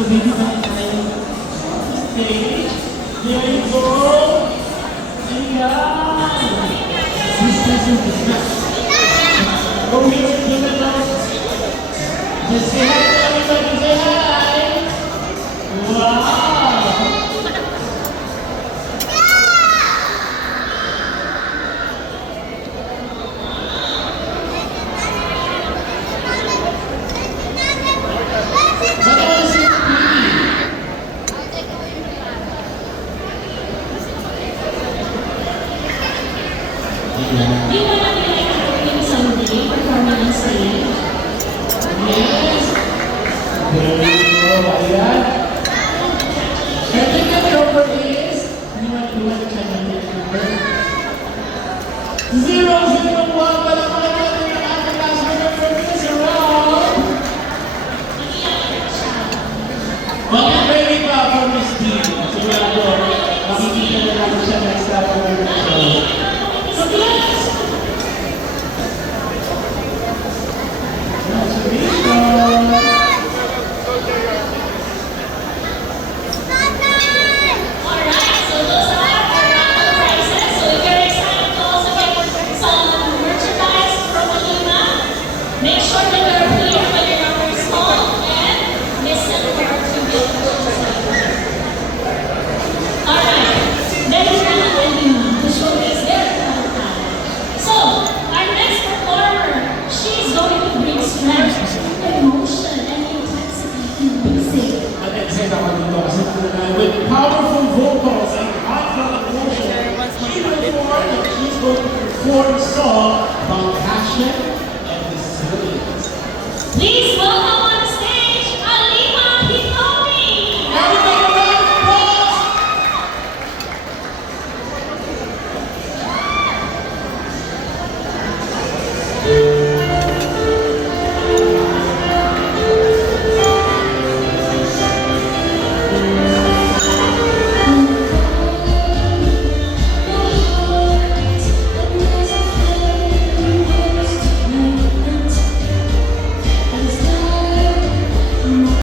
So, baby pa tayo. Stage. There you go. Ayan. Discuss yung discuss. Oh, we're doing it now. Just say hi to everybody. Say hi. Wow. Di ba natin yung Sunday performing on stage? Yes. There you go. Ayan. And then over here.